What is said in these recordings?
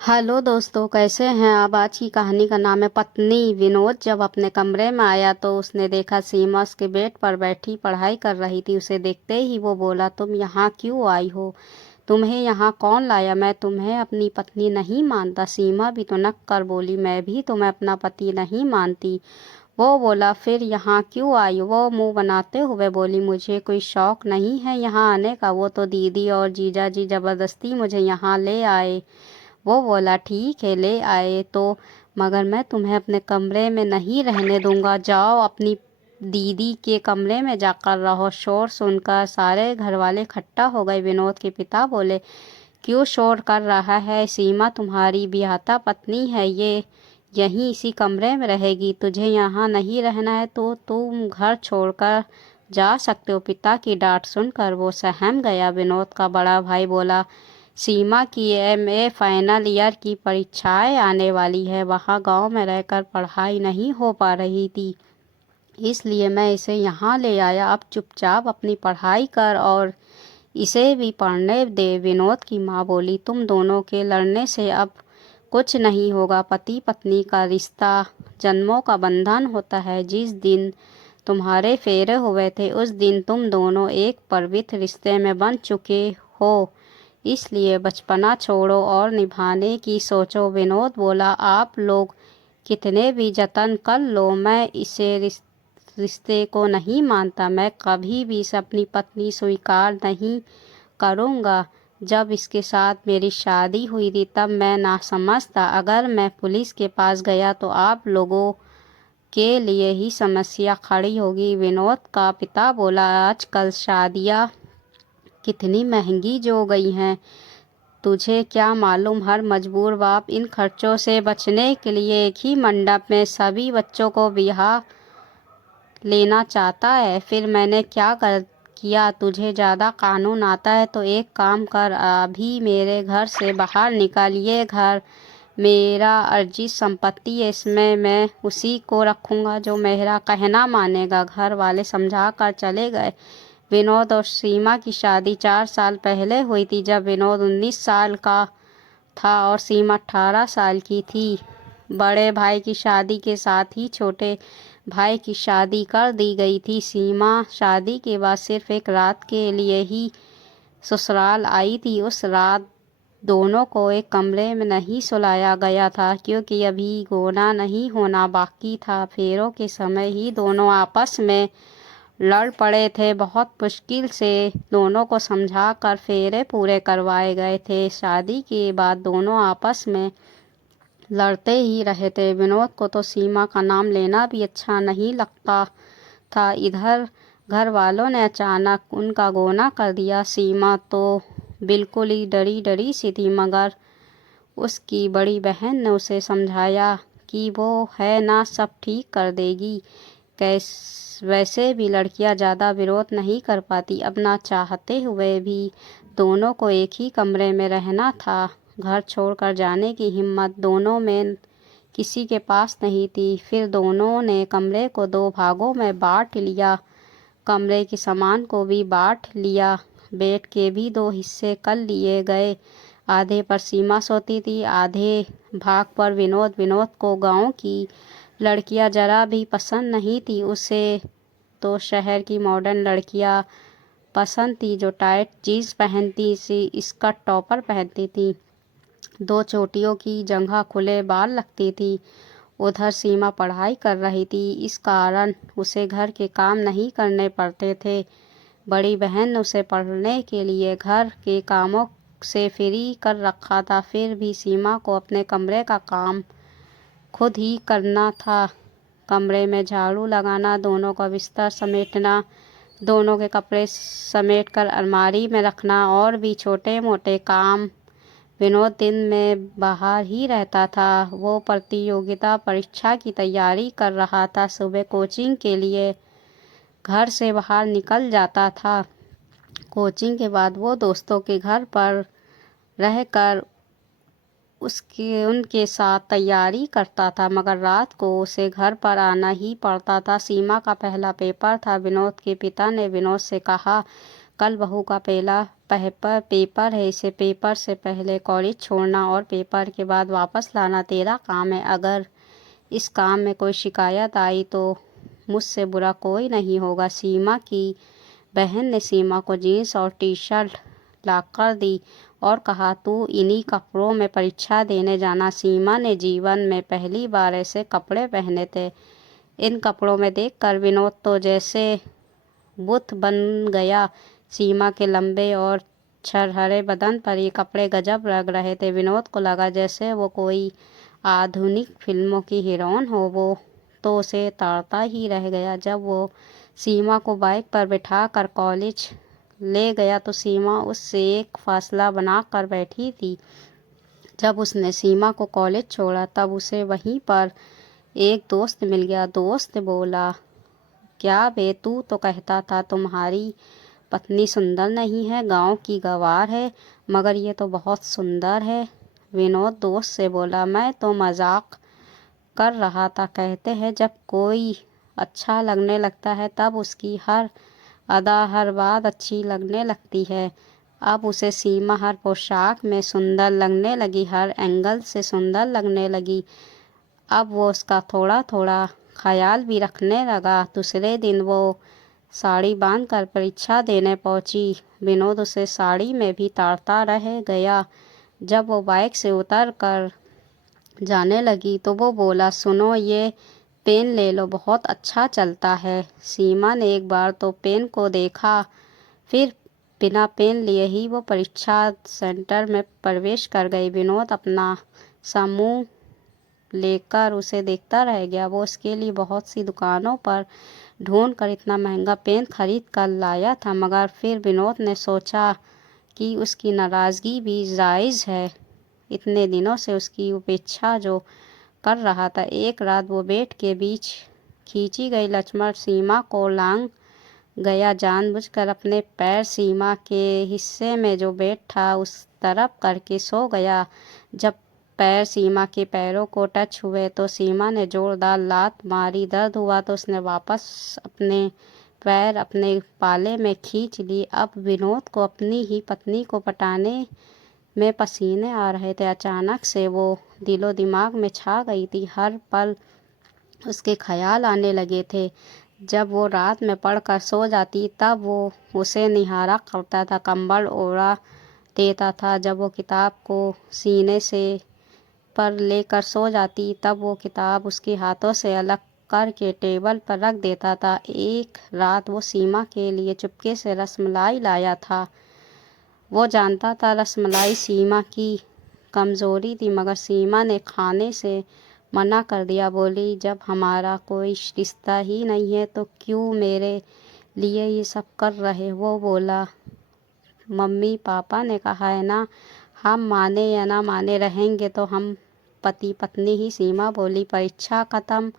Hello दोस्तों, कैसे हैं आप। आज की कहानी का नाम है पत्नी। विनोद जब अपने कमरे में आया तो उसने देखा सीमा उसके बेड पर बैठी पढ़ाई कर रही थी। उसे देखते ही वो बोला, तुम यहाँ क्यों आई हो? तुम्हें यहाँ कौन लाया? मैं तुम्हें अपनी पत्नी नहीं मानता। सीमा भी तो नक कर बोली, मैं भी तुम्हें अपना पति नहीं मानती। वो बोला, फिर यहाँ क्यों आई? वो मुंह बनाते हुए बोली, मुझे कोई शौक नहीं है यहाँ आने का। वो तो दीदी और जीजा जी जबरदस्ती मुझे यहाँ ले आए। वो बोला, ठीक है ले आए तो, मगर मैं तुम्हें अपने कमरे में नहीं रहने दूंगा। जाओ अपनी दीदी के कमरे में जाकर रहो। शोर सुनकर सारे घर वाले इकट्ठा हो गए। विनोद के पिता बोले, क्यों शोर कर रहा है? सीमा तुम्हारी ब्याहता पत्नी है, ये यहीं इसी कमरे में रहेगी। तुझे यहाँ नहीं रहना है तो तुम घर छोड़कर जा सकते हो। पिता की डांट सुनकर वो सहम गया। विनोद का बड़ा भाई बोला, सीमा की एमए फाइनल ईयर की परीक्षाएं आने वाली है। वहाँ गांव में रहकर पढ़ाई नहीं हो पा रही थी, इसलिए मैं इसे यहाँ ले आया। अब चुपचाप अपनी पढ़ाई कर और इसे भी पढ़ने दे। विनोद की माँ बोली, तुम दोनों के लड़ने से अब कुछ नहीं होगा। पति पत्नी का रिश्ता जन्मों का बंधन होता है। जिस दिन तुम्हारे फेरे हुए थे उस दिन तुम दोनों एक पवित्र रिश्ते में बन चुके हो, इसलिए बचपना छोड़ो और निभाने की सोचो। विनोद बोला, आप लोग कितने भी जतन कर लो, मैं इसे रिश्ते को नहीं मानता। मैं कभी भी इसे अपनी पत्नी स्वीकार नहीं करूँगा। जब इसके साथ मेरी शादी हुई थी तब मैं ना समझता। अगर मैं पुलिस के पास गया तो आप लोगों के लिए ही समस्या खड़ी होगी। विनोद का पिता बोला, आजकल शादियाँ कितनी महंगी जो गई हैं, तुझे क्या मालूम। हर मजबूर बाप इन खर्चों से बचने के लिए एक ही मंडप में सभी बच्चों को ब्याह लेना चाहता है। फिर मैंने क्या कर किया? तुझे ज़्यादा कानून आता है तो एक काम कर, अभी मेरे घर से बाहर निकल। ये घर मेरा अर्जित संपत्ति है, इसमें मैं उसी को रखूँगा जो मेरा कहना मानेगा। घर वाले समझा कर चले गए। विनोद और सीमा की शादी 4 साल पहले हुई थी, जब विनोद 19 साल का था और सीमा 18 साल की थी। बड़े भाई की शादी के साथ ही छोटे भाई की शादी कर दी गई थी। सीमा शादी के बाद सिर्फ एक रात के लिए ही ससुराल आई थी। उस रात दोनों को एक कमरे में नहीं सुलाया गया था, क्योंकि अभी गोना नहीं होना बाकी था। फेरों के समय ही दोनों आपस में लड़ पड़े थे। बहुत मुश्किल से दोनों को समझा कर फेरे पूरे करवाए गए थे। शादी के बाद दोनों आपस में लड़ते ही रहे थे। विनोद को तो सीमा का नाम लेना भी अच्छा नहीं लगता था। इधर घर वालों ने अचानक उनका गोना कर दिया। सीमा तो बिल्कुल ही डरी डरी सी थी, मगर उसकी बड़ी बहन ने उसे समझाया कि वो है ना, सब ठीक कर देगी। वैसे भी लड़कियां ज़्यादा विरोध नहीं कर पाती। अब ना चाहते हुए भी दोनों को एक ही कमरे में रहना था। घर छोड़कर जाने की हिम्मत दोनों में किसी के पास नहीं थी। फिर दोनों ने कमरे को 2 भागों में बांट लिया। कमरे के सामान को भी बांट लिया। बेड के भी 2 हिस्से कर लिए गए। आधे पर सीमा सोती थी, आधे भाग पर विनोद। विनोद को गांव की लड़कियां जरा भी पसंद नहीं थी। उसे तो शहर की मॉडर्न लड़कियां पसंद थी, जो टाइट जीन्स पहनती सी, स्कर्ट टॉपर पहनती थी, 2 चोटियों की जगह खुले बाल रखती थी। उधर सीमा पढ़ाई कर रही थी, इस कारण उसे घर के काम नहीं करने पड़ते थे। बड़ी बहन ने उसे पढ़ने के लिए घर के कामों से फ्री कर रखा था। फिर भी सीमा को अपने कमरे का काम खुद ही करना था। कमरे में झाड़ू लगाना, दोनों का बिस्तर समेटना, दोनों के कपड़े समेट कर अलमारी में रखना और भी छोटे मोटे काम। विनोद दिन में बाहर ही रहता था। वो प्रतियोगिता परीक्षा की तैयारी कर रहा था। सुबह कोचिंग के लिए घर से बाहर निकल जाता था। कोचिंग के बाद वो दोस्तों के घर पर रहकर उसके उनके साथ तैयारी करता था, मगर रात को उसे घर पर आना ही पड़ता था। सीमा का पहला पेपर था। विनोद के पिता ने विनोद से कहा, कल बहू का पहला पेपर है, इसे पेपर से पहले कॉलेज छोड़ना और पेपर के बाद वापस लाना तेरा काम है। अगर इस काम में कोई शिकायत आई तो मुझसे बुरा कोई नहीं होगा। सीमा की बहन ने सीमा को जीन्स और टी शर्ट लाकर दी और कहा, तू इन्हीं कपड़ों में परीक्षा देने जाना। सीमा ने जीवन में पहली बार ऐसे कपड़े पहने थे। इन कपड़ों में देखकर विनोद तो जैसे बुत बन गया। सीमा के लंबे और छरहरे बदन पर ये कपड़े गजब लग रहे थे। विनोद को लगा जैसे वो कोई आधुनिक फिल्मों की हीरोइन हो। वो तो उसे ताड़ता ही रह गया। जब वो सीमा को बाइक पर बिठाकर कॉलेज ले गया तो सीमा उससे एक फासला बनाकर बैठी थी। जब उसने सीमा को कॉलेज छोड़ा तब उसे वहीं पर एक दोस्त मिल गया। दोस्त बोला, क्या बे, तू तो कहता था तुम्हारी पत्नी सुंदर नहीं है, गांव की गवार है, मगर ये तो बहुत सुंदर है। विनोद दोस्त से बोला, मैं तो मजाक कर रहा था। कहते हैं जब कोई अच्छा लगने लगता है तब उसकी हर अदा हर बात अच्छी लगने लगती है। अब उसे सीमा हर पोशाक में सुंदर लगने लगी, हर एंगल से सुंदर लगने लगी। अब वो उसका थोड़ा थोड़ा ख्याल भी रखने लगा। दूसरे दिन वो साड़ी बांधकर परीक्षा देने पहुंची। विनोद उसे साड़ी में भी ताड़ता रह गया। जब वो बाइक से उतर कर जाने लगी तो वो बोला, सुनो ये पेन ले लो, बहुत अच्छा चलता है। सीमा ने एक बार तो पेन को देखा, फिर बिना पेन लिए ही वो परीक्षा सेंटर में प्रवेश कर गई। विनोद अपना समूह लेकर उसे देखता रह गया। वो उसके लिए बहुत सी दुकानों पर ढूंढ कर इतना महंगा पेन खरीद कर लाया था, मगर फिर विनोद ने सोचा कि उसकी नाराज़गी भी जायज़ है। इतने दिनों से उसकी उपेक्षा जो कर रहा था। एक रात वो बेड के बीच खींची गई लक्ष्मण सीमा को लांग गया। जानबूझकर अपने पैर सीमा के हिस्से में जो बेड था उस तरफ करके सो गया। जब पैर सीमा के पैरों को टच हुए तो सीमा ने जोरदार लात मारी। दर्द हुआ तो उसने वापस अपने पैर अपने पाले में खींच ली। अब विनोद को अपनी ही पत्नी को पटाने में पसीने आ रहे थे। अचानक से वो दिलो दिमाग में छा गई थी। हर पल उसके ख्याल आने लगे थे। जब वो रात में पढ़कर सो जाती तब वो उसे निहारा करता था, कंबल ओढ़ा देता था। जब वो किताब को सीने से पर लेकर सो जाती तब वो किताब उसके हाथों से अलग करके टेबल पर रख देता था। एक रात वो सीमा के लिए चुपके से रसमलाई लाया था। वो जानता था रसमलाई सीमा की कमज़ोरी थी, मगर सीमा ने खाने से मना कर दिया। बोली, जब हमारा कोई रिश्ता ही नहीं है तो क्यों मेरे लिए ये सब कर रहे। वो बोला, मम्मी पापा ने कहा है ना, हम माने या ना माने रहेंगे तो हम पति पत्नी ही। सीमा बोली, परीक्षा ख़त्म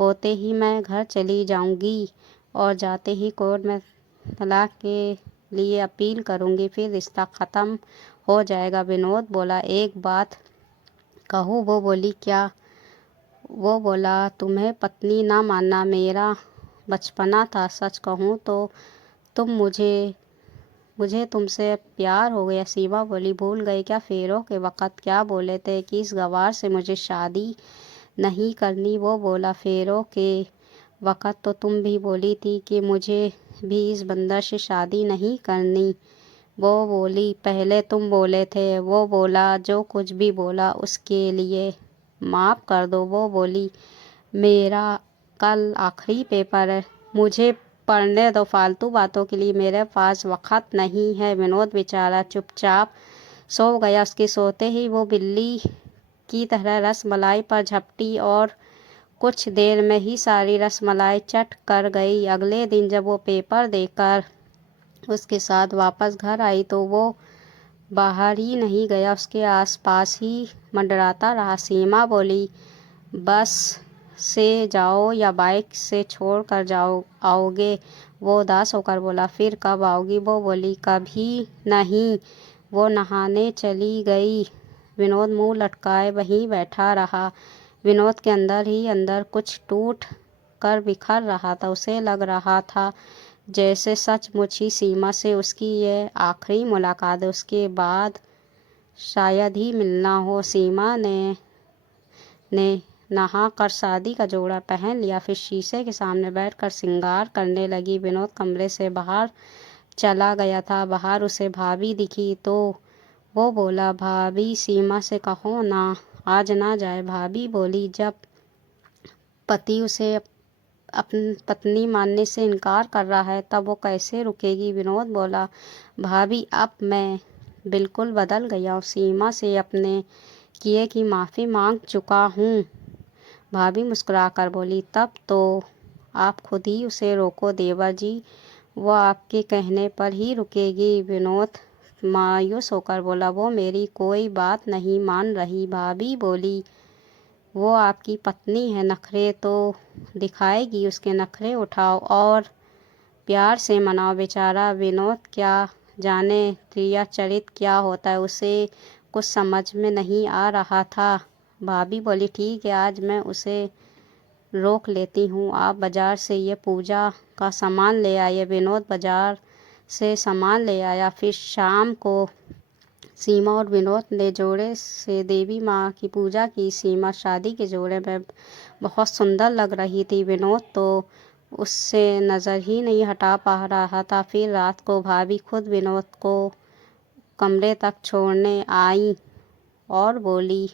होते ही मैं घर चली जाऊंगी और जाते ही कोर्ट में तलाक के लिए अपील करूंगी, फिर रिश्ता ख़त्म हो जाएगा। विनोद बोला, एक बात कहूँ। वो बोली, क्या। वो बोला, तुम्हें पत्नी ना मानना मेरा बचपना था। सच कहूँ तो मुझे तुमसे प्यार हो गया। सीमा बोली, भूल गई क्या फेरों के वक़्त क्या बोले थे कि इस गवार से मुझे शादी नहीं करनी। वो बोला, फेरों के वक़्त तो तुम भी बोली थी कि मुझे भी इस बंदर से शादी नहीं करनी। वो बोली, पहले तुम बोले थे। वो बोला, जो कुछ भी बोला उसके लिए माफ़ कर दो। वो बोली, मेरा कल आखिरी पेपर है, मुझे पढ़ने दो, फालतू बातों के लिए मेरे पास वक़्त नहीं है। विनोद बेचारा चुपचाप सो गया। उसके सोते ही वो बिल्ली की तरह रसमलाई पर झपटी और कुछ देर में ही सारी रसमलाई चट कर गई। अगले दिन जब वो पेपर देकर उसके साथ वापस घर आई तो वो बाहर ही नहीं गया, उसके आसपास ही मंडराता रहा। सीमा बोली, बस से जाओ या बाइक से छोड़ कर आओगे। वो उदास होकर बोला, फिर कब आओगी। वो बोली, कभी नहीं। वो नहाने चली गई। विनोद मुंह लटकाए वहीं बैठा रहा। विनोद के अंदर ही अंदर कुछ टूट कर बिखर रहा था। उसे लग रहा था जैसे सचमुच ही सीमा से उसकी ये आखिरी मुलाकात है, उसके बाद शायद ही मिलना हो। सीमा ने नहा कर शादी का जोड़ा पहन लिया, फिर शीशे के सामने बैठकर श्रृंगार करने लगी। विनोद कमरे से बाहर चला गया था। बाहर उसे भाभी दिखी तो वो बोला, भाभी सीमा से कहो ना आज ना जाए। भाभी बोली, जब पति उसे अपनी पत्नी मानने से इनकार कर रहा है तब वो कैसे रुकेगी। विनोद बोला, भाभी अब मैं बिल्कुल बदल गया हूँ, सीमा से अपने किए की माफ़ी मांग चुका हूँ। भाभी मुस्कुराकर बोली, तब तो आप खुद ही उसे रोको देवर जी, वो आपके कहने पर ही रुकेगी। विनोद मायूस होकर बोला, वो मेरी कोई बात नहीं मान रही। भाभी बोली, वो आपकी पत्नी है, नखरे तो दिखाएगी, उसके नखरे उठाओ और प्यार से मनाओ। बेचारा विनोद क्या जाने क्रिया चरित क्या होता है, उसे कुछ समझ में नहीं आ रहा था। भाभी बोली, ठीक है, आज मैं उसे रोक लेती हूँ, आप बाजार से ये पूजा का सामान ले आइए। विनोद बाजार से सामान ले आया। फिर शाम को सीमा और विनोद ने जोड़े से देवी माँ की पूजा की। सीमा शादी के जोड़े में बहुत सुंदर लग रही थी, विनोद तो उससे नज़र ही नहीं हटा पा रहा था। फिर रात को भाभी खुद विनोद को कमरे तक छोड़ने आई और बोली,